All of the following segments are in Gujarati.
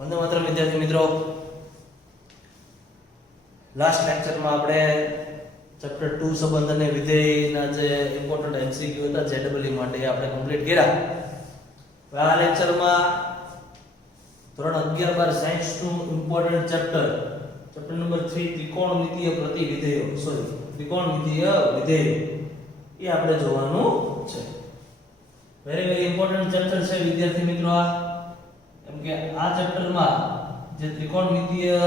वंदे मातरम विद्यार्थी मित्रों, लास्ट लेक्चर में આપણે ચેપ્ટર 2 સંબંધ અને વિધેયના જે ઇમ્પોર્ટન્ટ એમસીક્યુ હતા જેડબલઈ માટે આપણે કમ્પ્લીટ કર્યા। હવે આ લેક્ચરમાં ધોરણ 11 12 સાયન્સ નું ઇમ્પોર્ટન્ટ ચેપ્ટર નંબર 3 ત્રિકોણમિતીય પ્રતિવિધેયો ત્રિકોણમિતીય વિધેયો એ આપણે જોવાનું છે। વેરી ઇમ્પોર્ટન્ટ ચેપ્ટર છે વિદ્યાર્થી મિત્રો। એમ કે આ ચેપ્ટરમાં જે ત્રિકોણમિતીય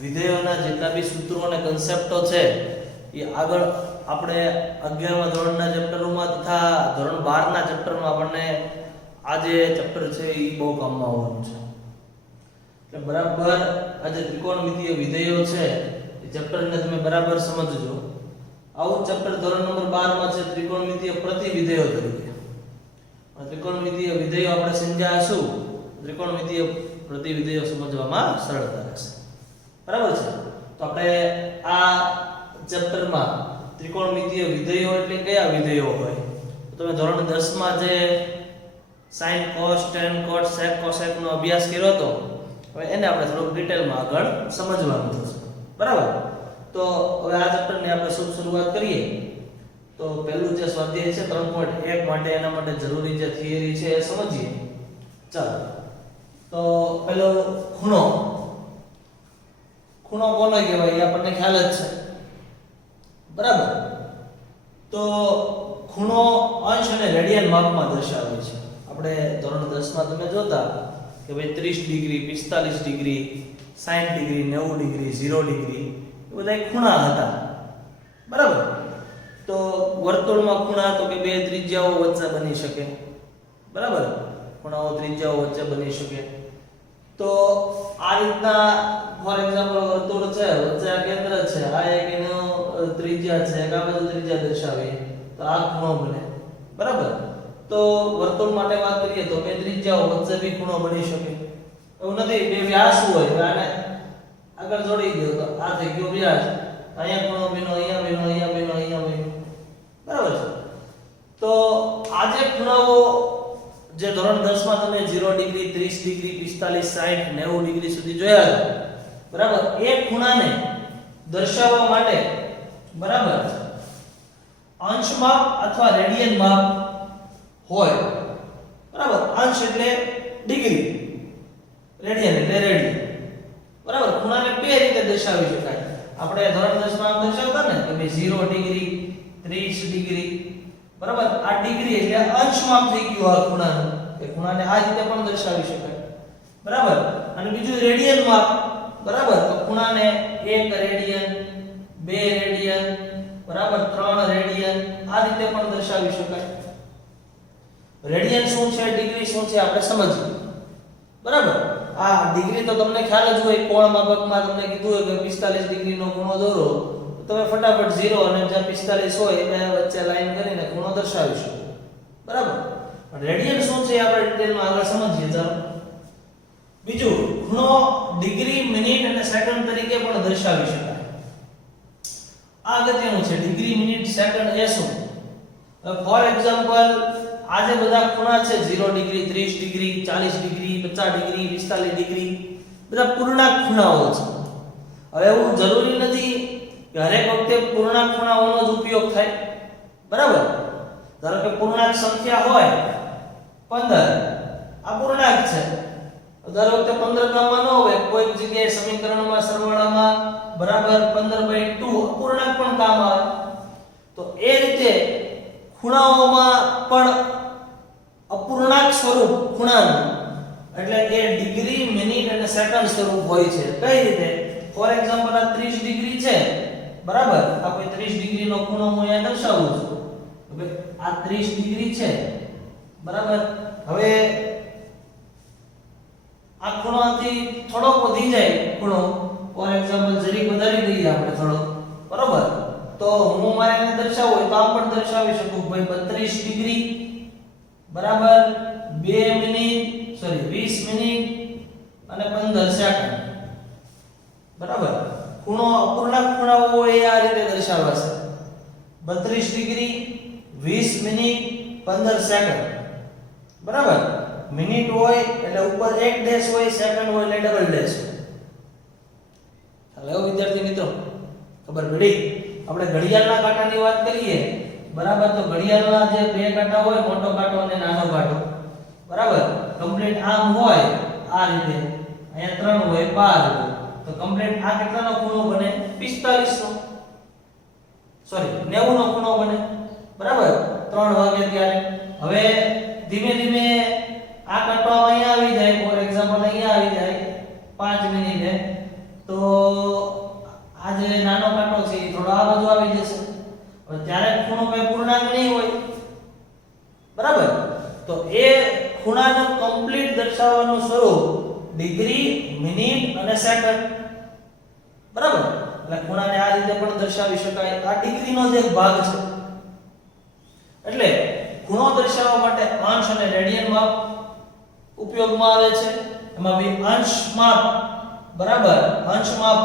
વિધેયોના જેટલા બી સૂત્રો અને કન્સેપ્ટો છે એ આગળ આપણે 11મા ધોરણના ચેપ્ટરોમાં તથા ધોરણ 12ના ચેપ્ટરમાં આપણને આ જે ચેપ્ટર છે એ બહુ કામમાં આવવાનું છે। એટલે બરાબર આ જે ત્રિકોણમિતીય વિધેયો છે એ ચેપ્ટરને તમે બરાબર સમજજો। આવું ચેપ્ટર ધોરણ નંબર 12 માં છે ત્રિકોણમિતીય પ્રતિવિધેયો તરીકે। ત્રિકોણમિતીય વિધેયો આપણે સમજાશું, ત્રિકોણમિતીય પ્રતિવિધેયો સમજવામાં સરળતા રહેશે। બરાબર છે। તો આપણે આ ચેપ્ટરમાં ત્રિકોણમિતીય વિધેયો એટલે કયા વિધેયો હોય? તો તમે ધોરણ 10 માં જે sin cos tan cot sec cosec નો અભ્યાસ કર્યો હતો, હવે એને આપણે થોડું ડિટેલમાં આગળ સમજવાનું થશે। બરાબર। તો હવે આ ચેપ્ટરની આપણે શરૂઆત કરીએ। તો પહેલું જે સ્વાધ્યાય છે 3.1 માટે એના માટે જરૂરી જે થિયરી છે એ સમજીએ। ચાલો, તો પહેલો ખૂણો કોને કહેવાય એ આપણને ખ્યાલ જ છે। બરાબર। તો ખૂણો અંશ અને રેડિયન માપમાં દર્શાવે છે। આપણે ધોરણ 10 માં તમે જોતા કે ભાઈ 30 degree 45 degree 60 degree 90 degree 0 degree એ બધા ખૂણા હતા। બરાબર। તો વર્તુળમાં ખૂણા તો કે બે ત્રિજ્યાઓ વચ્ચે બની શકે। બરાબર। ખૂણાઓ ત્રિજ્યાઓ વચ્ચે બની શકે। તો આ રીતના ફોર એક્ઝામ્પલ વર્તુળ છે, વચ્ચે આ કેન્દ્ર છે, આ એક એનો ત્રિજ્યા છે, એક આ બાજુ ત્રિજ્યા દર્શાવી તો આ ખૂણો બને। બરાબર। તો વર્તુળ માટે વાત કરીએ તો બે ત્રિજ્યાઓ વચ્ચે બી ખૂણો બની શકે। એવું નથી બે વ્યાસ હોય આને આગળ જોડી દો તો આ થઈ ગયો વ્યાસ, અહીંયા ખૂણો બન્યો, અહીંયા બન્યો, અહીંયા બન્યો, અહીંયા બન્યો। બરાબર છે। તો આ જે ખૂણાઓ જે ધોરણ 10 માં તમે 0 ડિગ્રી 30 ડિગ્રી 45 60 90 ડિગ્રી સુધી જોયા છે। બરાબર। એક ખૂણાને દર્શાવવા માટે બરાબર અંશ માપ અથવા રેડિયન માપ હોય। બરાબર। અંશ એટલે ડિગ્રી, રેડિયન એટલે રેડિયન। બરાબર। ખૂણાને બે રીતે દર્શાવી શકાય। આપણે ધોરણ 10 માં દર્શાવતા ને કે ભાઈ 0 ડિગ્રી 30 ડિગ્રી। બરાબર। આ ડિગ્રી એટલે અંશ માપ થઈ ગયું આ ખૂણાનું, એ ખૂણાને આ રીતે પણ દર્શાવી શકાય। બરાબર। અને બીજું રેડિયન માપ। બરાબર। તો ખૂણાને 1 રેડિયન 2 રેડિયન બરાબર 3 રેડિયન આ રીતે પણ દર્શાવી શકાય। રેડિયન શું છે, ડિગ્રી શું છે આપણે સમજીએ। બરાબર। આ ડિગ્રી તો તમને ખ્યાલ જ હોય, કોણ માપકમાં તમને કીધું હોય કે 45 ડિગ્રીનો ખૂણો દોરો તો તમે ફટાફટ 0 અને જ્યાં 45 હોય એને વચ્ચે લાઈન કરીને ખૂણો દર્શાવી શકો। બરાબર। રેડિયન શું છે આપણે ડિટેલમાં આગળ સમજીએ। ચાલો, બીજું ખૂણો ડિગ્રી મિનિટ અને સેકન્ડ તરીકે પણ દર્શાવી શકાય। આ અગત્યનું છે, ડિગ્રી મિનિટ સેકન્ડ એ શું? ફોર એક્ઝામ્પલ આ જે બધા ખૂણા છે 0 degree 30 degree 40 degree 50 degree 45 degree બધા પૂર્ણાંક ખૂણાઓ છે। હવે એવું જરૂરી નથી કે દરેક વખતે પૂર્ણાંક ખૂણાઓનો જ ઉપયોગ થાય। બરાબર। ધારો કે પૂર્ણાંક સંખ્યા હોય 15, આ પૂર્ણાંક છે, દર વખતે 15 કામમાં ન હોય, કોઈક જગ્યાએ સમીકરણમાં સરવાળામાં બરાબર 15/2 અપૂર્ણાંક પણ કામ આવે। તો એ રીતે ખૂણાઓમાં પણ અપૂર્ણાંક સ્વરૂપ ખૂણાનું એટલે કે ડિગ્રી મિનિટ અને સેકન્ડ સ્વરૂપ હોય છે। કઈ રીતે? ફોર એક્ઝામ્પલ આ 30 ડિગ્રી છે। બરાબર। આ કોઈ 30 ડિગ્રીનો ખૂણો હું અહીંયા દર્શાવું છું। હવે આ 30 ડિગ્રી છે। બરાબર। હવે આ ખૂણાથી થોડોક વધી જાય ખૂણો, ફોર એક્ઝામ્પલ જરીક વધારી દઈએ આપણે થોડો। બરાબર। તો હું મારે એને દર્શાવવું હોય તો આમ પણ દર્શાવી શકું ભાઈ 32 ડિગ્રી બરાબર 2 મિનિટ 20 મિનિટ અને 15 સેકન્ડ। બરાબર। ખૂણો અપૂર્ણાંક ખૂણાઓ હોય આ રીતે દર્શાવાશે 32 ડિગ્રી 20 મિનિટ 15 સેકન્ડ। બરાબર। મિનિટ હોય એટલે ઉપર એક ડેશ હોય, સેકન્ડ હોય એટલે ડબલ ડેશ હોય. ખ્યાલ આવ્યો વિદ્યાર્થી મિત્રો? ખબર પડી? આપણે ઘડિયાળના કાંટાની વાત કરીએ બરાબર, તો ઘડિયાળના જે બે કાંટા હોય, મોટો કાંટો અને નાનો કાંટો બરાબર, કમ્પ્લીટ આમ હોય આ રીતે, અહીંયા 3 હોય 12 હોય, તો કમ્પ્લીટ આ કેટલાનો ખૂણો બને? 45 નો, સોરી 90 નો ખૂણો બને બરાબર, 3 વાગે ત્યારે. હવે ધીમે ધીમે આ કાંટો અહીંયા આવી જાય, ફોર એક્ઝામ્પલ અહીંયા આવી જાય 5 મિનિટે, તો આ જે નાનો કાંટો છે એ થોડો આ બાજુ આવી જશે. હવે ત્યારે ખૂણો કઈ પૂર્ણાંક નહીં હોય બરાબર, તો એ ખૂણાનું કમ્પ્લીટ દર્શાવવાનું સ્વરૂપ ડિગ્રી, મિનિટ અને સેકન્ડ બરાબર. એટલે ખૂણાને આ રીતે પણ દર્શાવી શકાય. આ ડિગ્રીનો જ એક ભાગ છે. એટલે ખૂણો દર્શાવવા માટે અંશ અને રેડિયન માપ ઉપયોગમાં આવે છે. એમાં બી અંશ માપ બરાબર, અંશ માપ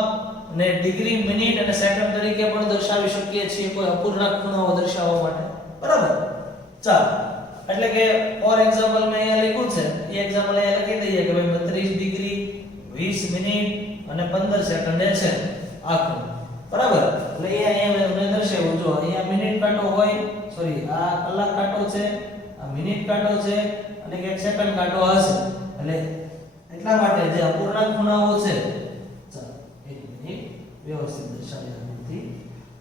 ને ડિગ્રી, મિનિટ અને સેકન્ડ તરીકે પણ દર્શાવી શકીએ છીએ કોઈ અપૂર્ણાંક ખૂણાઓ દર્શાવવા માટે બરાબર. ચાલો, એટલે કે ફોર એક્ઝામ્પલ મેં અહીંયા લખ્યું છે, એ એક્ઝામ્પલ અહીંયા લખી દઈએ કે ભાઈ 32 ડિગ્રી 20 મિનિટ અને 15 સેકન્ડ છે આ ખૂણો બરાબર. એટલે એ અહીંયા મેં દર્શાવ્યું, જો અહીંયા મિનિટ કાંટો હોય, સોરી આ કલાક કાંટો છે, આ મિનિટ કાંટો છે અને એક સેકન્ડ કાંટો હશે. એટલે એટલા માટે જે અપૂર્ણાંક ખૂણાઓ છે, ચાલો એક મિનિટ વ્યવસ્થિત દર્શાવી આપું.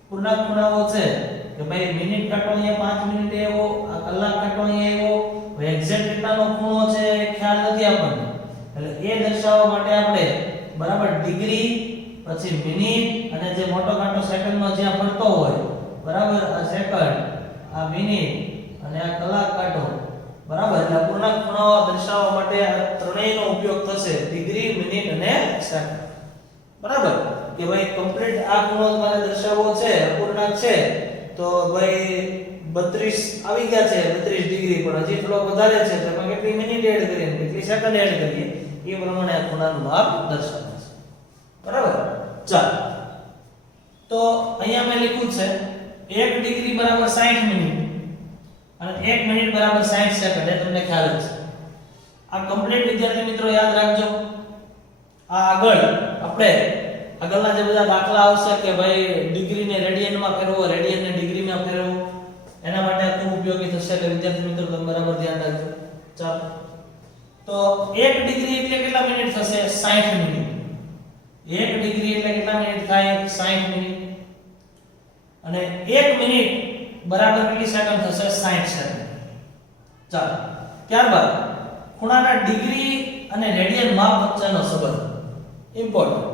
પૂર્ણાંક ખૂણાઓ છે કે ભાઈ મિનિટ કાંટો અહીંયા 5 મિનિટે આવ્યો, આ કલાક કાંટો અહીંયા આવ્યો, હવે એક્ઝેક્ટ કેટલાનો ખૂણો છે ખ્યાલ નથી આપણને. એટલે એ દર્શાવવા માટે આપણે બરાબર ડિગ્રી, પછી મિનિટ અને જે મોટો કાંટો સેકન્ડમાં જ્યાં ફરતો હોય બરાબર, આ સેકન્ડ, આ મિનિટ અને આ કલાક કાંટો બરાબર. એટલે પૂર્ણાંક ખૂણાઓ દર્શાવવા માટે આ ત્રણેયનો ઉપયોગ થશે, ડિગ્રી, મિનિટ અને સેકન્ડ બરાબર. કે ભાઈ કમ્પ્લીટ આ ખૂણો તમારે દર્શાવવો છે, અપૂર્ણાંક છે, તો ભાઈ 32 આવી ગયા છે, 32 ડિગ્રી, પણ હજી થોડો વધારે છે તો આપણે કેટલી મિનિટ એડ કરીએ, કેટલી સેકન્ડ એડ કરીએ, એ પ્રમાણે આ ખૂણાનું માપ દર્શાવે છે બરાબર. ચાલો, તો અહીંયા મેં લખ્યું છે 1 ડિગ્રી બરાબર 60 મિનિટ અને 1 મિનિટ બરાબર 60 સેકન્ડ. એ તમને ખ્યાલ જ છે. આ કમ્પ્લીટ વિદ્યાર્થી મિત્રો યાદ રાખજો. આ આગળ આપણે આગળના જે બધા દાખલા આવશે કે ભાઈ ડિગ્રીને રેડિયનમાં ફેરવો, રેડિયનને ડિગ્રીમાં ફેરવો, એના માટે ખૂબ ઉપયોગી થશે. એટલે વિદ્યાર્થી મિત્રો તમે બરાબર ધ્યાન રાખજો. ચાલો, તો 1 ડિગ્રી એટલે કેટલા મિનિટ થશે? 60 મિનિટ. 1 ડિગ્રી એટલે કેટલા મિનિટ થાય? 60 મિનિટ. અને 1 મિનિટ બરાબર કેટલી સેકન્ડ થશે? 60 સેકન્ડ. ચાલો, ત્યારબાદ ખૂણાના ડિગ્રી અને રેડિયન માપ વચ્ચેનો સંબંધ ઇમ્પોર્ટન્ટ.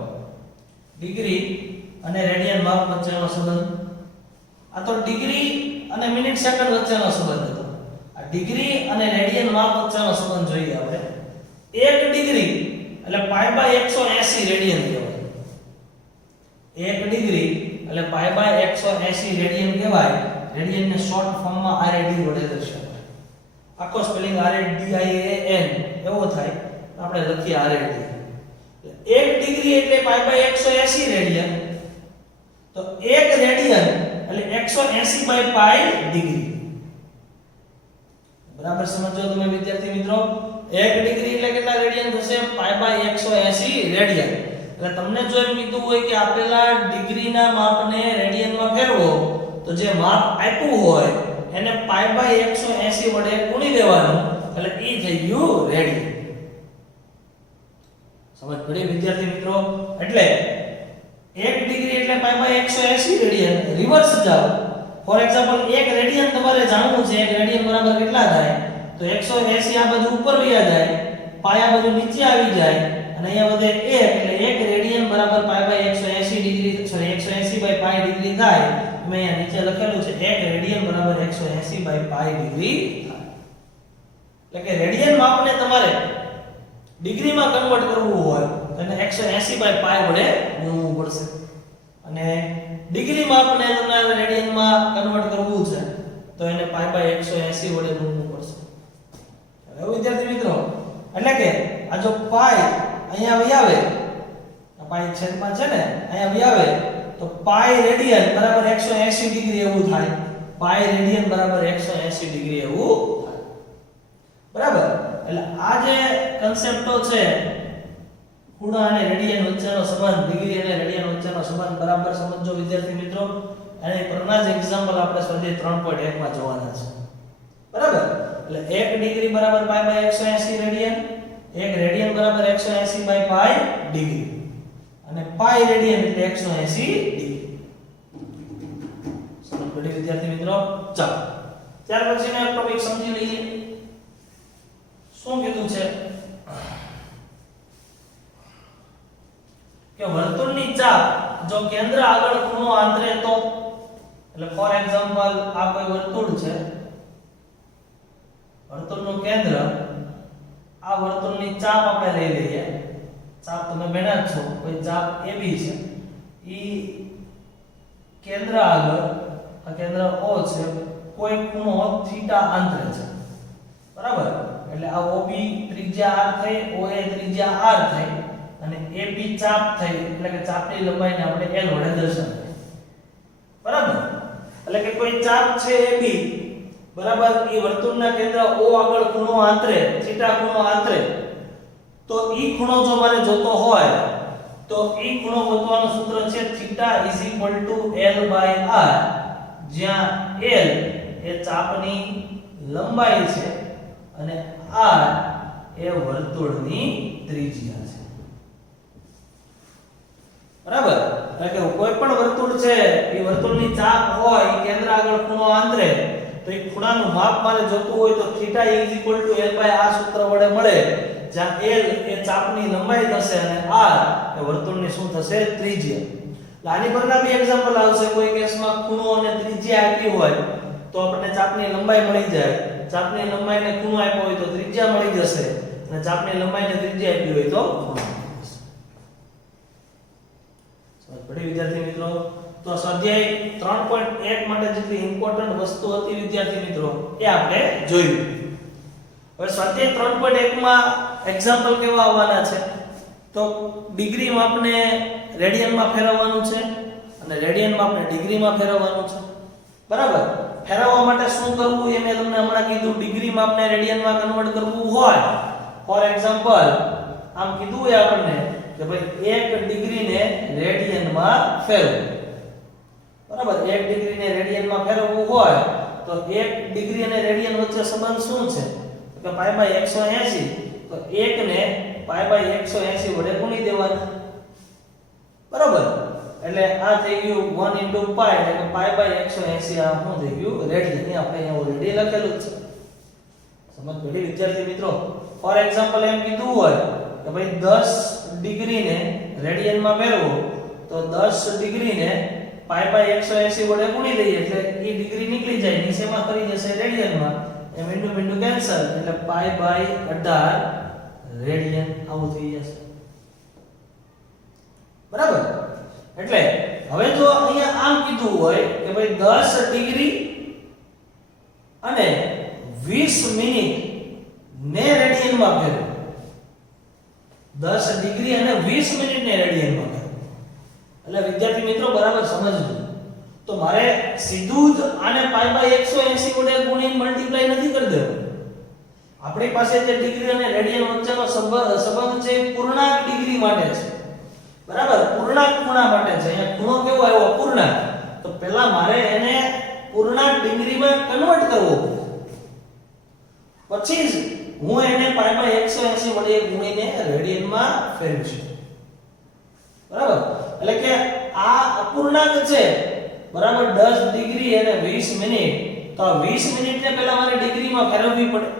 ડિગ્રી અને રેડિયન માપ વચ્ચેનો સંબંધ, આ તો ડિગ્રી અને મિનિટ સેકન્ડ વચ્ચેનો સંબંધ હતો. આ ડિગ્રી અને રેડિયન માપ વચ્ચેનો સંબંધ જોઈએ આપણે. 1 ડિગ્રી એટલે π/180 રેડિયન કહેવાય. 1 ડિગ્રી એટલે π/180 રેડિયન કહેવાય. રેડિયનને શોર્ટ ફોર્મમાં RAD વડે દર્શાવાય. આખો સ્પેલિંગ RADIAN એવો થાય, આપણે લખીએ RAD. 1 ડિગ્રી એટલે π/180 રેડિયન, તો 1 રેડિયન એટલે 180/π ડિગ્રી. બરાબર સમજો તમે વિદ્યાર્થી મિત્રો? 1 ડિગ્રી એટલે કેટલા રેડિયન થશે? π/180 રેડિયન. એટલે તમને જો એમ કીધું હોય કે આપેલા ડિગ્રીના માપને રેડિયનમાં ફેરવો, તો જે માપ આપ્યું હોય એને π/180 વડે ગુણી દેવાનું, એટલે એ થઈ ગયું રેડિયન. સમજ પડી વિદ્યાર્થી મિત્રો? એટલે 1 ડિગ્રી એટલે π/180 રેડિયન. રિવર્સ જાઓ, ફોર એક્ઝામ્પલ 1 રેડિયન તમારે જાણવું છે, 1 રેડિયન બરાબર કેટલા થાય? તો 180 આ બાજુ ઉપર વયા જાય, પાય આ બાજુ નીચે આવી જાય અને અહીંયા વધે 1, એટલે 1 રેડિયન બરાબર π/180 ડિગ્રી, સોરી 180/π ડિગ્રી થાય. મેં અહીંયા નીચે લખેલું છે 1 રેડિયન બરાબર 180/π ડિગ્રી થાય. એટલે કે રેડિયન માપને તમારે ડિગ્રીમાં કન્વર્ટ કરવું હોય તો એને 180/π વડે ગુણવું પડશે, અને ડિગ્રી માપને તમારે રેડિયનમાં કન્વર્ટ કરવું છે તો એને π/180 વડે ગુણવું પડશે. હવે વિદ્યાર્થી મિત્રો, એટલે કે આ જો પાઈ અહીંયા આવી આવે, આ પાઈ છેદમાં છે ને, અહીંયા આવી આવે તો પાઈ રેડિયન બરાબર 180 ડિગ્રી એવું થાય. પાઈ રેડિયન બરાબર 180 ડિગ્રી એવું થાય. બરાબર. એટલે આ જે કન્સેપ્ટો છે ખૂણા અને રેડિયન વચ્ચેનો સંબંધ, ડિગ્રી અને રેડિયન વચ્ચેનો સંબંધ બરાબર સમજો વિદ્યાર્થી મિત્રો. અને પરના જ એક્ઝામ્પલ આપણે સ્વાધ્યાય 3.1 માં જોવાના છે. બરાબર? એટલે 1 ડિગ્રી બરાબર પાઈ બાય 180 રેડિયન, 1 રેડિયન બરાબર 180 બાય પાઈ ડિગ્રી, અને પાઈ રેડિયન એટલે 180 ડિગ્રી. સમજ પડી વિદ્યાર્થી મિત્રો? ચાલો ત્યાર પછીનો એક ટોપિક સમજી લઈએ. શું કીધું છે કે વર્તુળની ચાપ જો કેન્દ્ર આગળ ખૂણો આંતરે તો, એટલે ફોર એક્ઝામ્પલ આ કોઈ વર્તુળ છે, વર્તુળનું કેન્દ્ર, આ વર્તુળની ચાપ આપણે લઈ લઈએ. ચાપ તમે બેના જ છો, કોઈ ચાપ AB છે, ઈ કેન્દ્ર આગળ, આ કેન્દ્ર O છે, કોઈ ખૂણો થીટા આંતરે છે. બરાબર? એટલે આ OB ત્રિજ્યા R થઈ, OA ત્રિજ્યા R થઈ, અને AB ચાપ થઈ, એટલે કે ચાપની લંબાઈને આપણે L વડે દર્શાવીએ. બરાબર? એટલે કે કોઈ ચાપ છે AB, બરાબર, એ વર્તુળના કેન્દ્ર O આગળ ખૂણો આંતરે, થીટા ખૂણો આંતરે, તો ઈ ખૂણો જો મારે જોતો હોય તો ઈ ખૂણો ગોતવાનું સૂત્ર છે થીટા L/R, જ્યાં L એ ચાપની લંબાઈ છે અને R એ વર્તુળની ત્રિજ્યા છે. બરાબર? એટલે કે કોઈ પણ વર્તુળ છે, એ વર્તુળની ચાપ હોય, કેન્દ્ર આગળ ખૂણો આંતરે, તો એ ખૂણાનું માપ મારે જોતું હોય તો થીટા L/R સૂત્ર વડે મળે, જ્યાં L એ ચાપની લંબાઈ થશે અને R એ વર્તુળની શું થશે? ત્રિજ્યા. એટલે આની પરના બે એક્ઝામ્પલ આવશે. કોઈ કેસમાં ખૂણો અને ત્રિજ્યા આપી હોય તો આપણને ચાપની લંબાઈ મળી જાય, ચાપની લંબાઈને ખૂણો આપ્યો હોય તો ત્રિજ્યા મળી જશે, અને ચાપની લંબાઈને ત્રિજ્યા આપી હોય તો ખૂણો. સમજ પડી વિદ્યાર્થી મિત્રો? તો સ્વાધ્યાય 3.1 માટે જેટલી ઇમ્પોર્ટન્ટ વસ્તુ હતી વિદ્યાર્થી મિત્રો એ આપણે જોયું. હવે સ્વાધ્યાય 3.1 માં એક્ઝામ્પલ કેવા આવવાના છે? તો ડિગ્રી માપને રેડિયનમાં ફેરવવાનું છે અને રેડિયન માપને ડિગ્રીમાં ફેરવવાનું છે. બરાબર? ફેરવવા માટે શું કરવું એ મેં તમને હમણાં કીધું. ડિગ્રી માપને રેડિયનમાં કન્વર્ટ કરવું હોય, ફોર એક્ઝામ્પલ આમ કીધું હોય આપણને કે ભાઈ 1 ડિગ્રીને રેડિયનમાં ફેરવો. બરાબર? 1 ડિગ્રીને રેડિયનમાં ફેરવવું હોય તો 1 ડિગ્રી અને રેડિયન વચ્ચે સંબંધ શું છે? કે પાઈ બાય 180, તો 1 ને પાઈ બાય 180 વડે ગુણી દેવાના. બરાબર? એટલે આ થઈ ગયું 1 * પાઈ, એટલે કે પાઈ બાય 180 આ શું થઈ ગયું? રેડિયન. એ આપણે અહીંયા ઓલરેડી લખેલું જ છે. સમજ પડી વિદ્યાર્થી મિત્રો? ફોર એક્ઝામ્પલ એમ કીધું હોય કે ભાઈ 10 ડિગ્રીને રેડિયનમાં ફેરવો, તો 10 ડિગ્રીને પાઈ બાય 180 વડે ગુણી લઈએ એટલે એ ડિગ્રી નીકળી જાય, નીચેમાં કરી જશે રેડિયનમાં, એમ ઈંડું કેન્સલ, એટલે પાઈ બાય 18 રેડિયન આવું થઈ જશે. બરાબર? એટલે હવે જો અહીંયા આમ કીધું હોય કે ભાઈ 10 ડિગ્રી અને 20 મિનિટ ને રેડિયનમાં ફેરવો, 10 ડિગ્રી અને 20 મિનિટને રેડિયનમાં ફેરવો. એટલે વિદ્યાર્થી મિત્રો બરાબર સમજજો. તો મારે સીધું જ આને પાઈ બાય 180 વડે ગુણીને મલ્ટીપ્લાય નથી કરી દેવું. આપણી પાસે જે ડિગ્રી અને રેડિયન વચ્ચેનો સંબંધ છે એ પૂર્ણાંક ડિગ્રી માટે છે. બરાબર? પૂર્ણાંક ખૂણા માટે છે. અહીંયા ખૂણો કેવો આવ્યો? પૂર્ણાંક. તો પહેલા મારે એને પૂર્ણાંક ડિગ્રીમાં કન્વર્ટ કરવો, પછી જ હું એને પાઈ બાય 180 વડે ગુણીને રેડિયનમાં ફેરવીશ. બરાબર? એટલે કે આ અપૂર્ણાંક છે. બરાબર? 10 ડિગ્રી અને 20 મિનિટ, તો આ 20 મિનિટને પહેલા મારે ડિગ્રીમાં ફેરવવી પડે.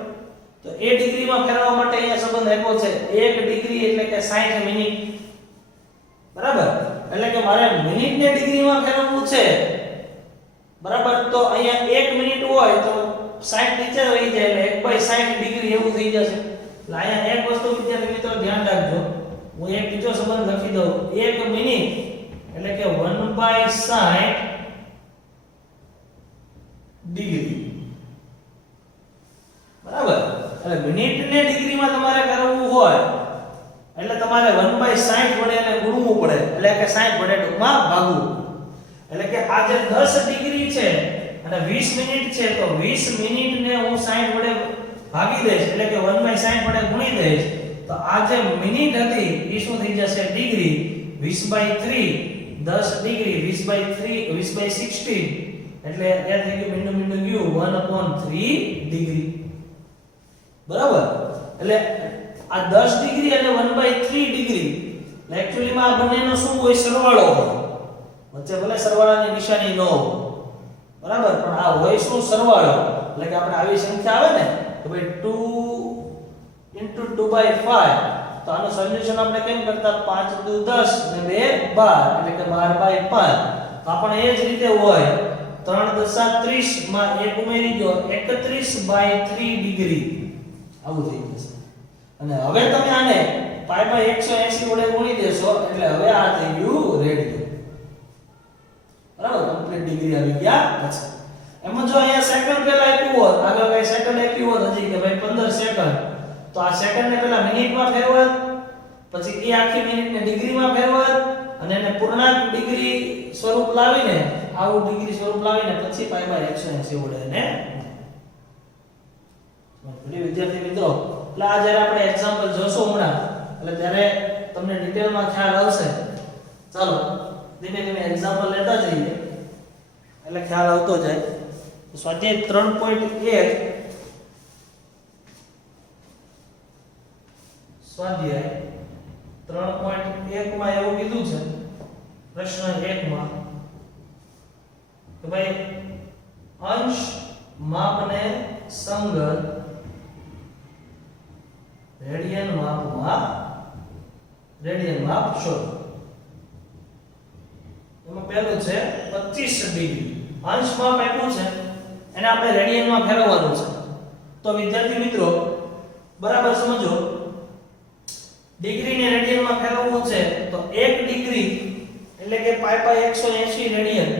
તો એ ડિગ્રીમાં ફેરવવા માટે અહીંયા સંબંધ આપ્યો છે 1 ડિગ્રી એટલે કે 60 મિનિટ. બરાબર? એટલે કે મારે મિનિટને ડિગ્રીમાં ફેરવવું છે. બરાબર? તો અહીંયા 1 મિનિટ હોય તો 60 નીચે રહી જાય એટલે 1/60 ડિગ્રી એવું થઈ જશે. એટલે અહીંયા એક વસ્તુ વિદ્યાર્થી મિત્રો ધ્યાન રાખજો, હું એક બીજો સંબંધ લખી દઉં. 1 મિનિટ એટલે કે 1/60 ડિગ્રી. બરાબર? એટલે મિનિટને ડિગ્રીમાં તમારે ફેરવવું હોય એટલે તમારે 1/60 વડે એને ગુણવું પડે, એટલે કે 60 વડે ટૂંકમાં ભાગવું. એટલે કે આ જે 10 ડિગ્રી છે અને 20 મિનિટ છે, તો 20 મિનિટને હું 60 વડે ભાગી દઈશ એટલે કે 1/60 વડે ગુણી દઈશ તો આ જે મિનિટ હતી એ શું થઈ જશે ડિગ્રી 20/3 10 ડિગ્રી 20/3 20/16 એટલે એ થઈ ગયું મીંડું ગયું 1/3 ડિગ્રી બરાબર એટલે આ 10 ડિગ્રી અને 1/3 ડિગ્રી એટલે એક્ચ્યુઅલી માં આ બંનેનો શું હોય સરવાળો હોય વચ્ચે ભલે સરવાળાની નિશાની ન હોય બરાબર પણ આ હોય શું સરવાળો એટલે કે આપણે આવી સંખ્યા આવે ને તો ભાઈ 2 * 2/5 તો આનું સોલ્યુશન આપણે કેમ કરતા 5 * 2 10 અને 2 12 એટલે કે 12/5 તો આપણે એ જ રીતે હોય 3 * 30 માં 1 ઉમેરી દો 31/3 ડિગ્રી આવું થઈ જશે અને હવે તમે આને π/180 વડે ગુણી દેશો એટલે હવે આ થઈ ગયું રેડિયન બરાબર કમ્પ્લીટ ડિગ્રી આવી ગયા પછી એમાં જો અહીંયા સેકન્ડ પહેલા આપ્યું હોત આગળ કઈ સેકન્ડ આપ્યું હોત હજી કે ભાઈ 15 સેકન્ડ તો આ સેકન્ડ ને પહેલા મિનિટમાં ફેરવત પછી એ આખી મિનિટને ડિગ્રીમાં ફેરવત અને એને પૂર્ણાંક ડિગ્રી સ્વરૂપ લાવીને આવું ડિગ્રી સ્વરૂપ લાવીને પછી π/180 વડે એને વિદ્યાર્થી મિત્રો એટલે આ જ્યારે આપણે એક્ઝામ્પલ જોશું હમણાં એટલે ત્યારે તમને ડિટેલમાં ખ્યાલ આવશે ચાલો ધીમે ધીમે એક્ઝામ્પલ લેતા જઈએ એટલે ખ્યાલ આવતો જાય સ્વાધ્યાય 3.1 સ્વાધ્યાય 3.1 માં એવું કીધું છે પ્રશ્ન 1 માં કે ભાઈ અંશ માપને સંગત રેડિયન માપ શોધો એમાં પહેલું છે 25 ડિગ્રી અંશ માપ આપ્યું છે એને આપણે રેડિયન માં ફેરવવાનું છે તો વિદ્યાર્થી મિત્રો બરાબર સમજો ડિગ્રી ને રેડિયન માં ફેરવવું છે તો 1 ડિગ્રી એટલે કે π/180 રેડિયન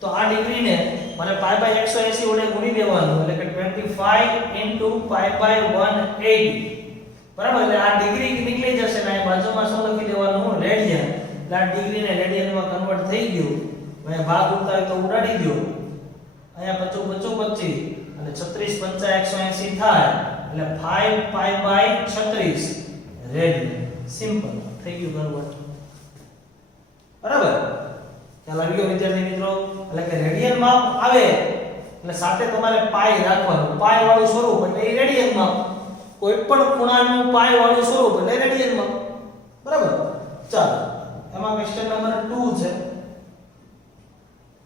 તો આ ડિગ્રી ને મને π/180 વડે ગુણી દેવાનું એટલે કે 25 * π/180 બરાબર એટલે આ ડિગ્રી નીકળી જશે ને આ બાજુમાં શું લખી દેવાનું રેડિયન એટલે આ ડિગ્રી ને રેડિયન માં કન્વર્ટ થઈ ગયું અહીંયા ભાગ ઉતારે તો ઉડાડી દો અહીંયા 25 25 અને 36 * 5 180 થાય એટલે 5π/36 રેડિયન સિમ્પલ થઈ ગયું કન્વર્ટ બરાબર ખ્યાલ આવી ગયો વિદ્યાર્થી મિત્રો એટલે કે રેડિયન માપ આવે એટલે સાથે તમારે પાઈ રાખવાનું પાઈ વાળું સ્વરૂપ એટલે એ રેડિયન માપ કોઈ પણ ખૂણાનું પાઈ વાળું સ્વરૂપ એટલે રેડિયન માપ બરાબર ચાલો એમાં ક્વેશ્ચન નંબર 2 છે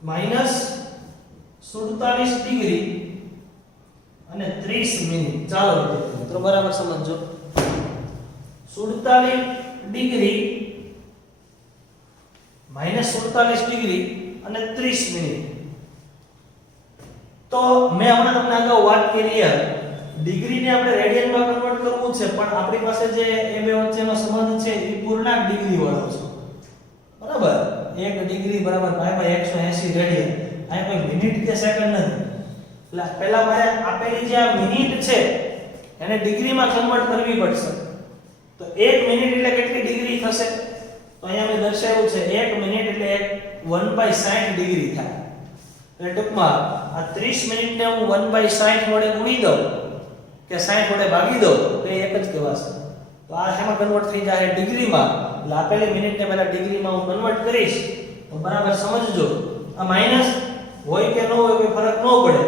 -47 ડિગ્રી અને 30 મિનિટ ચાલો વિદ્યાર્થી મિત્રો બરાબર સમજો 47 ડિગ્રી -47 ડિગ્રી અને 30 મિનિટ તો મેં હમણાં તમને અગાઉ વાત કરી ડિગ્રીને આપણે રેડિયનમાં કન્વર્ટ કરવું છે પણ આપણી પાસે જે એ બે વચ્ચેનો સંબંધ છે એ પૂર્ણાંક ડિગ્રી વાળો છે બરાબર 1 ડિગ્રી બરાબર π/180 રેડિયન આ કોઈ મિનિટ કે સેકન્ડ નથી એટલે પહેલા મારે આપેલી જે આ મિનિટ છે એને ડિગ્રીમાં કન્વર્ટ કરવી પડશે તો 1 મિનિટ એટલે કેટલી ડિગ્રી થશે તો અહીંયા મેં દર્શાવ્યું છે 1 મિનિટ એટલે 1/60 ડિગ્રી થાય એટલે ટૂંકમાં આ 30 મિનિટને હું 1/60 વડે ગુણી દઉં કે 60 વડે ભાગી દઉં તો એ એક જ કહેવાશે તો આ શેમાં કન્વર્ટ થઈ જાય ડિગ્રીમાં એટલે આપેલી મિનિટને પહેલા ડિગ્રીમાં હું કન્વર્ટ કરીશ તો બરાબર સમજજો આ માઈનસ હોય કે ન હોય કોઈ ફરક ન પડે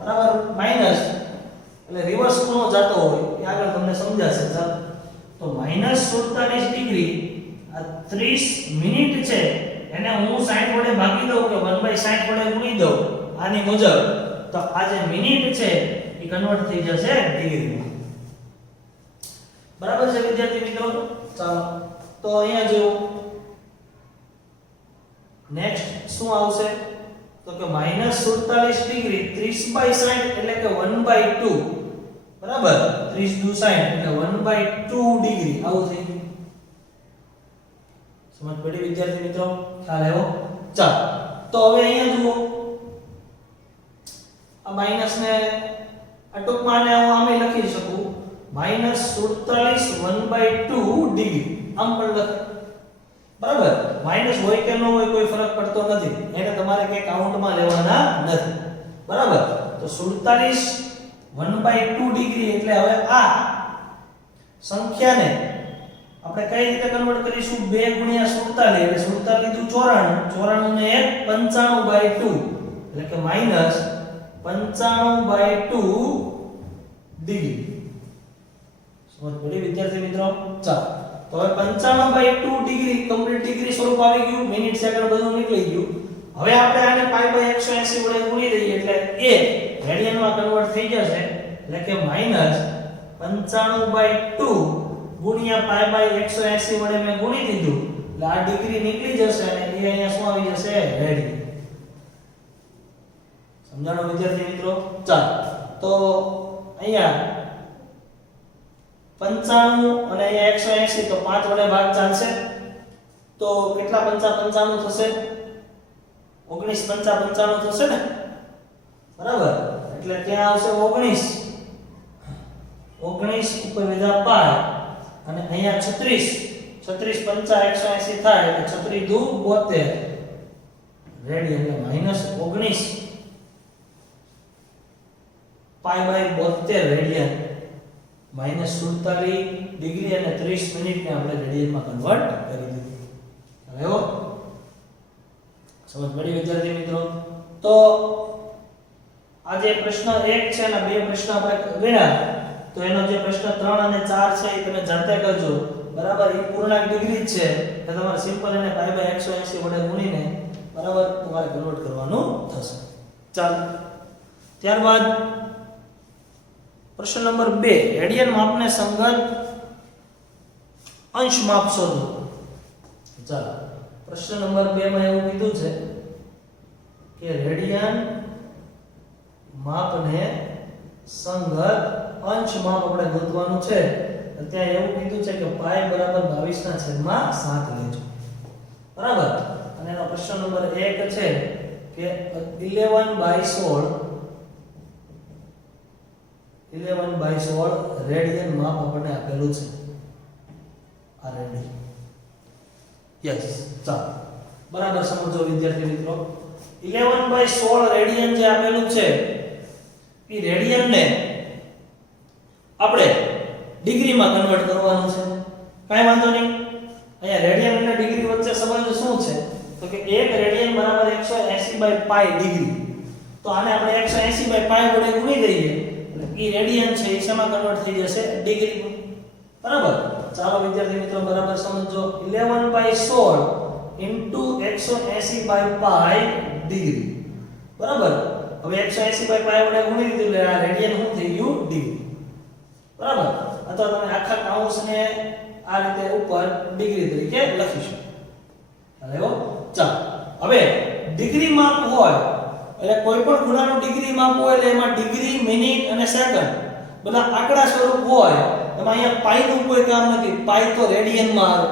બરાબર માઈનસ એટલે રિવર્સ ખૂણો જાતો હોય એ આગળ તમને સમજાશે ચાલો તો -47 ડિગ્રી આ 30 મિનિટ છે એને હું 60 વડે ભાગી દઉં કે 1/60 વડે ગુણી દઉં આની મુજબ તો આ જે મિનિટ છે એ કન્વર્ટ થઈ જશે ડિગ્રીમાં બરાબર છે વિદ્યાર્થી મિત્રો ચાલો તો અહીંયા જો નેક્સ્ટ શું આવશે તો કે -47 ડિગ્રી 30/60 એટલે કે 1/2 બરાબર 30 * 60 એટલે 1/2 ડિગ્રી આવું થઈ ગયું સમજ પડી વિદ્યાર્થી મિત્રો ખ્યાલ આવ્યો ચાલો તો હવે અહીંયા જુઓ આ માઈનસ ને ટૂંકમાં આને હું આમે લખી શકું -47 1/2 ડિગ્રી આમ પણ લખ બરાબર માઈનસ હોય કે ન હોય કોઈ ફરક પડતો નથી એને તમારે કે કાઉન્ટમાં લેવાના નથી બરાબર તો 47 1/2 ડિગ્રી એટલે હવે આ સંખ્યાને આપણે કઈ રીતે કન્વર્ટ કરીશું 2 ગુણ્યા 47 એટલે 47 દુ 94 94 ને 1 95/2 એટલે કે માઈનસ 95/2 ડિગ્રી સમજ પડી વિદ્યાર્થી મિત્રો ચાલો તો હવે 95/2 ડિગ્રી કમ્પ્લીટ ડિગ્રી સ્વરૂપ આવી ગયું મિનિટ સેકન્ડ બધું નીકળી ગયું હવે આપણે આને π/180 વડે ગુણી દઈએ એટલે a રેડિયનમાં કન્વર્ટ થઈ જશે એટલે કે માઈનસ 95/2 ગુણ્યા π/180 વડે મેં ગુણી દીધું એટલે આ ડિગ્રી નીકળી જશે અને એ અહીંયા શું આવી જશે રેડિયન સમજાણો વિદ્યાર્થી મિત્રો ચાલો તો અહીંયા 95 અને અહીંયા 180 તો 5 વડે ભાગ ચાલશે તો કેટલા 95 થશે 19 95 થશે ને બરાબર એટલે ત્યાં આવશે 19 19 ઉપર વિધા પાય અને અહીંયા 36 36 5 180 થાય એટલે 36 દુ 72 રેડિયન એટલે માઈનસ 19 π/72 રેડિયન માઈનસ 47 ડિગ્રી અને 30 મિનિટને આપણે રેડિયનમાં કન્વર્ટ કરી દીધું હવે હો સમજ પડી વિદ્યાર્થી મિત્રો તો આ જે પ્રશ્ન 1 છે અને બે પ્રશ્ન આપણે ગણ્યા તો એનો જે પ્રશ્ન 3 અને 4 છે એ તમે જાતે કરજો બરાબર એ પૂર્ણાંક ડિગ્રી જ છે એટલે તમારે સિમ્પલ એને π/180 વડે ગુણીને બરાબર તમારે કન્વર્ટ કરવાનું થશે ચાલો ત્યારબાદ પ્રશ્ન નંબર 2 રેડિયન માપને સંગત અંશ માપ શોધો ચાલો પ્રશ્ન નંબર 2 માં એવું કીધું છે કે રેડિયન માપને સંગત અંશ માપ આપણે ગોતવાનું છે ત્યાં એવું કીધું છે કે π = 22/7 લેજો બરાબર અને એનો પ્રશ્ન નંબર 1 છે કે 11/16 રેડિયન માપ આપણને આપેલું છે આ રેડિયન યસ ચાલો બરાબર સમજો વિદ્યાર્થી મિત્રો 11/16 રેડિયન જે આપેલું છે એ રેડિયન ને આપણે ડિગ્રીમાં કન્વર્ટ કરવાનું છે કાઈ વાંધો નહીં અહીંયા રેડિયન અને ડિગ્રી વચ્ચે સંબંધ શું છે તો કે 1 રેડિયન બરાબર 180/π ડિગ્રી તો આને આપણે 180/π વડે ગુણી દઈએ એટલે એ રેડિયન છે એ શેમાં કન્વર્ટ થઈ જશે ડિગ્રીમાં બરાબર ચાલો વિદ્યાર્થી મિત્રો બરાબર સમજો 11/16 180/π ડિગ્રી બરાબર હવે 180/π વડે ગુણી દીધું એટલે આ રેડિયન શું થઈ ગયું ડિગ્રી બરાબર અથવા તમે આખા કૌંસને આ રીતે ઉપર ડિગ્રી તરીકે લખી શકો હાલો ચાલો હવે ડિગ્રી માપ હોય એટલે કોઈ પણ ખૂણાનું ડિગ્રી માપ હોય એટલે એમાં ડિગ્રી મિનિટ અને સેકન્ડ બધા આંકડા સ્વરૂપ હોય એમાં અહીંયા પાઈ નું કોઈ કામ નથી પાઈ તો રેડિયનમાં આવે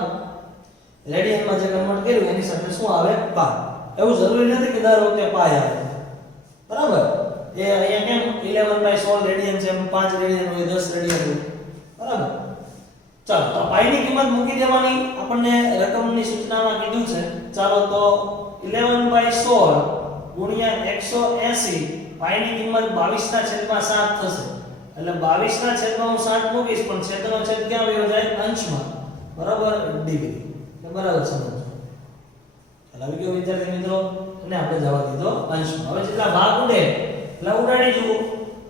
રેડિયનમાં જે કન્વર્ટ કર્યું એની સાથે શું આવે પાઈ એવું જરૂરી નથી કે દર વખતે પાઈ આવે બરાબર એ અહીંયા કેમ 11/16 રેડિયન છે એમ 5 રેડિયન હોય 10 રેડિયન હોય બરાબર ચાલો તો પાઈ ની કિંમત મૂકી દેવાની આપણને રકમની સૂચનામાં કીધું છે ચાલો તો 11/16 ગુણ્યા 180 પાઈ ની કિંમત 22/7 થશે એટલે 22/7 મૂકીશ પણ છેદનો છેદ ક્યાં વયો જાય અંશમાં બરાબર ડિગ્રી એટલે બરાબર સમજો એટલે આવી ગયો વિદ્યાર્થી મિત્રો અને આપણે જવા દીધો અંશમાં હવે જેટલા ભાગ ઉડે એટલે ઉડાડી જુઓ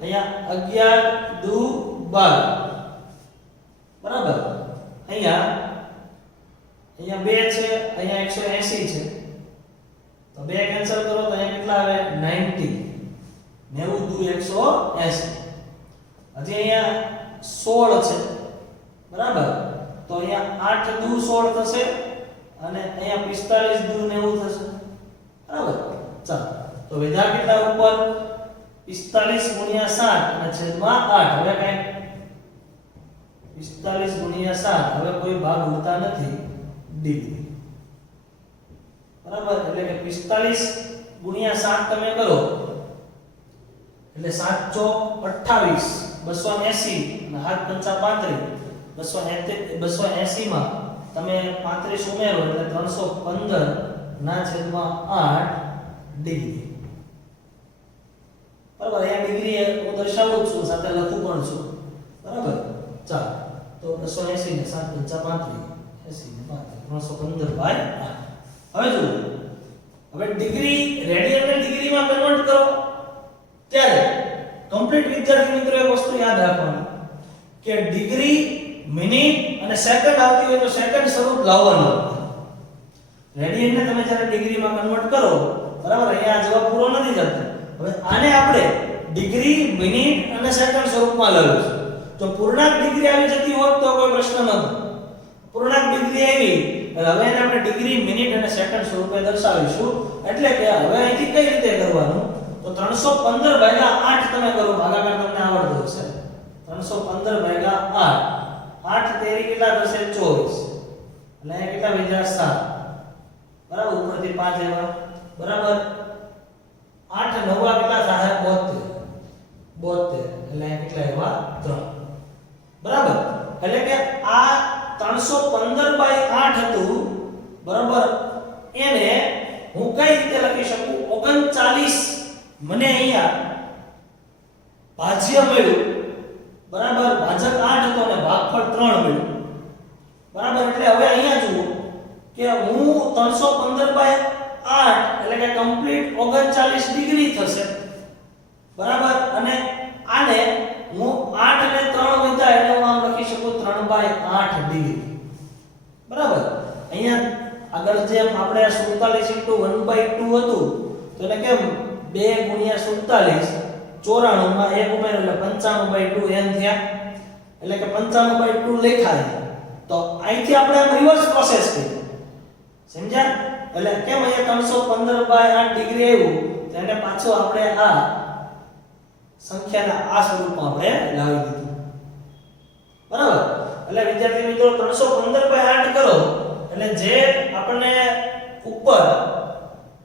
અહીંયા 11 દુ 12 બરાબર અહીંયા 2 છે અહીંયા 180 છે તો 2 કેન્સલ કરો તો અહીંયા કેટલા આવે 90 90 દુ 180 હજી અહીંયા 16 છે બરાબર તો અહીંયા 8 દુ 16 થશે અને અહીંયા 45 દુ 90 થશે બરાબર ચાલો તો વિધા કેટલા ઉપર 45 ગુણ્યા 7 અને છેદમાં 8 હવે કઈ 45 ગુણ્યા 7 હવે કોઈ ભાગ ઉડતા નથી ડિગ્રી બરાબર એટલે કે 45 ગુણ્યા 7 તમે કરો એટલે 7 ચોક 28 280 અને 7 પંચા 35 280 માં તમે 35 ઉમેરો એટલે 315 ના છેદમાં 8 ડિગ્રી બરાબર અહીંયા ડિગ્રી હું દર્શાવું જ છું સાથે લખું પણ છું બરાબર ચાલો તો 280 ને 7 5 80 ને 5 315/8 હવે જુઓ હવે ડિગ્રી રેડિયન ને ડિગ્રીમાં કન્વર્ટ કરો ત્યારે કમ્પ્લીટ વિદ્યાર્થી મિત્રો એક વસ્તુ યાદ રાખવાની કે ડિગ્રી મિનિટ અને સેકન્ડ આવતી હોય તો સેકન્ડ સ્વરૂપ લાવવાનું રેડિયન ને તમે જ્યારે ડિગ્રીમાં કન્વર્ટ કરો બરાબર અહીંયા જવાબ પૂરો નથી થતો હવે આને આપણે ડિગ્રી મિનિટ અને સેકન્ડ સ્વરૂપમાં લાવ્યું છે જો પૂર્ણાંક ડિગ્રી આવી જતી હોત તો કોઈ પ્રશ્ન નહોતો પૂર્ણાંક ડિગ્રી આવી હવે એને આપણે ડિગ્રી મિનિટ અને સેકન્ડ સ્વરૂપે દર્શાવીશું એટલે કે હવે અહીંથી કઈ રીતે કરવાનું તો 315/8 તમે કરો ભાગાકાર તમને આવડતો હશે 315/8 8 તેરી કેટલા થશે 24 એટલે અહીંયા કેટલા વધ્યા 7 બરાબર ઉપરથી 5 આવ્યા બરાબર 8 9 કેટલા થાય 72 એટલે અહીંયા કેટલા આવ્યા 3 બરાબર એટલે કે આ 315/8 હતું બરાબર એને હું કઈ રીતે લખી શકું 39 મને અહીંયા ભાજ્ય મળ્યું બરાબર ભાજક 8 હતો અને ભાગફળ 3 મળ્યું બરાબર એટલે હવે અહીંયા જુઓ કે હું 315/8 એટલે કે કમ્પ્લીટ 39 ડિગ્રી થશે બરાબર અને આને હું 8 ને 3 વધ્યા એટલે હું આમ લખી શકું 3/8 ડિગ્રી બરાબર અહીંયા આગળ જેમ આપણે 47 * 1/2 હતું તો એને કેમ 2 * 47 94 માં 1 ઉમેર્યો એટલે 95/2 એમ થયા એટલે કે 95/2 લખાય તો અહીંથી આપણે આમ રિવર્સ પ્રોસેસ કરી સમજ્યા એટલે કેમ અહીંયા 315/8 ડિગ્રી આવ્યું તો એને પાછો આપણે આ સંખ્યાના આ સ્વરૂપમાં આપણે લાવી દીધું બરાબર એટલે વિદ્યાર્થી મિત્રો 315/8 કરો એટલે જે આપણને ઉપર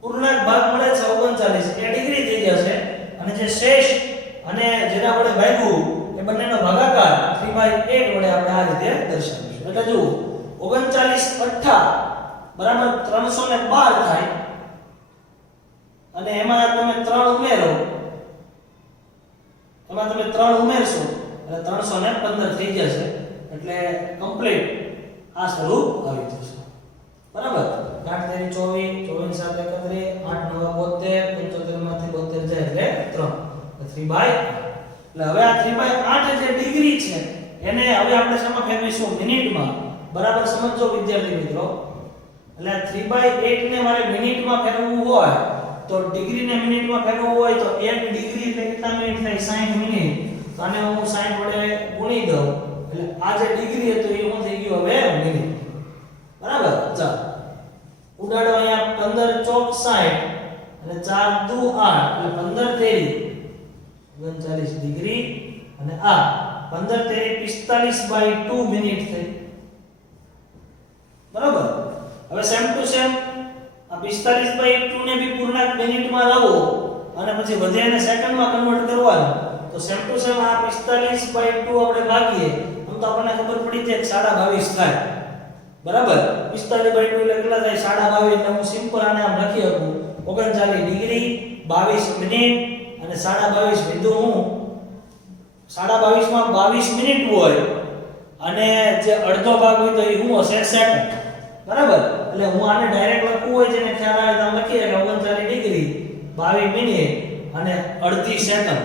પૂર્ણાંક ભાગ મળે છે 39 એ ડિગ્રી થઈ જશે અને જે શેષ અને જેને આપણે ભાગ્યું એ બંનેનો ભાગાકાર 3/8 વડે આપણે આ રીતે દર્શાવીશું એટલે જુઓ 39 8 બરાબર 312 થાય અને એમાં તમે 3 ઉમેરો એમાં તમે 3 ઉમેરશો એટલે 315 થઈ જશે એટલે કમ્પ્લીટ આ સ્વરૂપ આવી જશે બરાબર 8 તેરી 24 7 31 8 9 72 75 માંથી 72 જાય એટલે 3 એટલે હવે આ 3/8 જે ડિગ્રી છે એને હવે આપણે શેમાં ફેરવીશું મિનિટમાં બરાબર સમજો વિદ્યાર્થી મિત્રો એટલે 3/8 ને મારે મિનિટમાં ફેરવવું હોય તો ડિગ્રી ને મિનિટમાં ફેરવવું હોય તો 1 ડિગ્રી એટલે કેટલા મિનિટ થાય 60 મિનિટ તો આને હું 60 વડે ગુણી દઉં એટલે આ જે ડિગ્રી હતું એ હું થઈ ગયું હવે મિનિટ બરાબર ચાલો ઉડાડો અહીંયા 15 ચોક 60 અને 4 દુ 8 એટલે 15 તેરી 39 ડિગ્રી અને આ 15 તેરી 45/2 મિનિટ થઈ બરાબર હવે સેમ ટુ સેમ આ 45/2 ને બી પૂર્ણાંક મિનિટમાં લાવો અને પછી વધે એને સેકન્ડમાં કન્વર્ટ કરવાનું તો સેમ ટુ સેમ આ 45/2 આપણે ભાગીએ આમ તો આપણને ખબર પડી જાય 22.5 થાય બરાબર 45/2 એટલે કેટલા થાય 22.5 એટલે હું સિમ્પલ આને આમ લખી શકું 39 ડિગ્રી 22 મિનિટ અને 22.5 વિધું હું 22.5 માં 22 મિનિટ હોય અને જે અડધો ભાગ હોય તો એ હું હશે સેકન્ડ બરાબર એટલે હું આને ડાયરેક્ટ લખવું હોય જેને ખ્યાલ આવે તો આમ લખીએ કે 39 ડિગ્રી 22 મિનિટ અને અડધી સેકન્ડ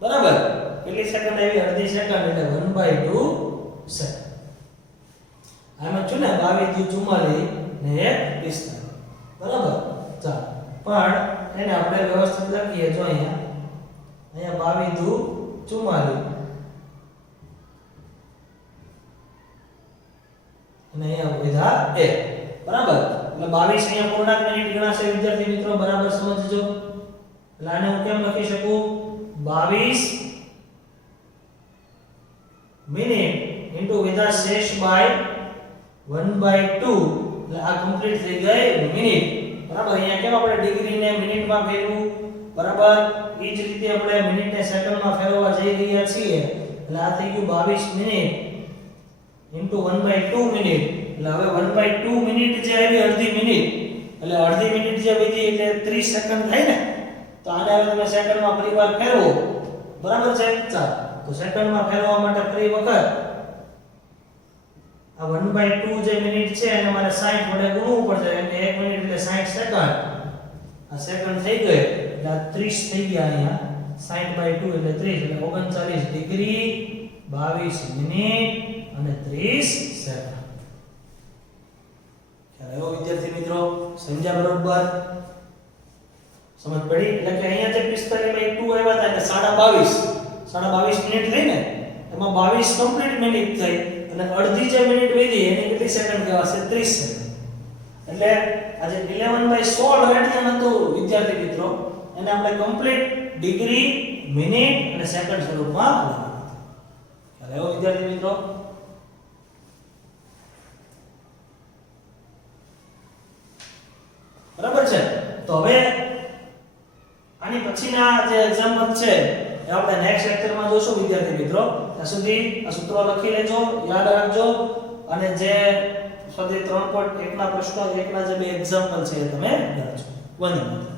બરાબર કેટલી સેકન્ડ આવી અડધી સેકન્ડ એટલે 1/2 સેકન્ડ આમાં છું ને 22 44 ને 45 બરાબર ચાલો પણ એને આપણે વ્યવસ્થિત લખીએ જો અહીંયા 22 44 અને અહીંયા વિધા 1 બરાબર એટલે 22 અહીંયા પૂર્ણાંક મિનિટ ગણાશે વિદ્યાર્થી મિત્રો બરાબર સમજજો એટલે આને હું કેમ લખી શકું 22 મિનિટ ઇન્ટુ વિધા શેષ બાય 1/2 એટલે આ કમ્પ્લીટ થઈ ગઈ મિનિટ બરાબર અહીંયા કેમ આપણે ડિગ્રી ને મિનિટમાં ફેરવું બરાબર એ જ રીતે આપણે મિનિટ ને સેકન્ડમાં ફેરવવા જઈ રહ્યા છીએ એટલે આ થઈ ગયું 22 મિનિટ ઇન્ટુ 1/2 મિનિટ એટલે હવે 1/2 મિનિટ જે આવી અડધી મિનિટ એટલે અડધી મિનિટ જે વધી એટલે 30 સેકન્ડ થાય ને તો આને હવે તમે સેકન્ડમાં ફરીવાર ફેરવો, બરાબર છે? ચાલો તો સેકન્ડમાં ફેરવવા માટે ફરી વખત આ 1/2 જે મિનિટ છે એને મારે 60 વડે ગુણવું પડશે, કેમ કે 1 મિનિટ એટલે 60 સેકન્ડ. આ સેકન્ડ થઈ ગયો એટલે આ 30 થઈ ગયા અહીંયા. 60/2 એટલે 30 એટલે 39 ડિગ્રી 22 મિનિટ અને 30 સેકન્ડ. ખ્યાલ આવ્યો વિદ્યાર્થી મિત્રો? સમજ્યા બરોબર? સમજ પડી? એટલે કે અહીંયા જે 45/2 આવ્યા હતા એટલે 22 મિનિટ થઈ ને, એમાં 22 કમ્પ્લીટ મિનિટ થઈ અને અડધી જે મિનિટ વધી એની કેટલી સેકન્ડ કહેવાશે? 30 સેકન્ડ. એટલે આ જે 11/16 રેડિયન હતું વિદ્યાર્થી મિત્રો, એને આપણે કમ્પ્લીટ ડિગ્રી, મિનિટ અને સેકન્ડ સ્વરૂપમાં લખવાનું. ખ્યાલ આવ્યો વિદ્યાર્થી મિત્રો? બરાબર છે? તો હવે આની પછીના જે એક્ઝામ્પલ છે એ આપણે નેક્સ્ટ લેક્ચરમાં જોશું વિદ્યાર્થી મિત્રો. ત્યાં સુધી આ સૂત્રો લખી લેજો, યાદ રાખજો, અને જે સ્વાધ્યાય 3.1 ના પ્રશ્નો, એકના જે બે એક્ઝામ્પલ છે એ તમે ગણજો. વંદે માતરમ.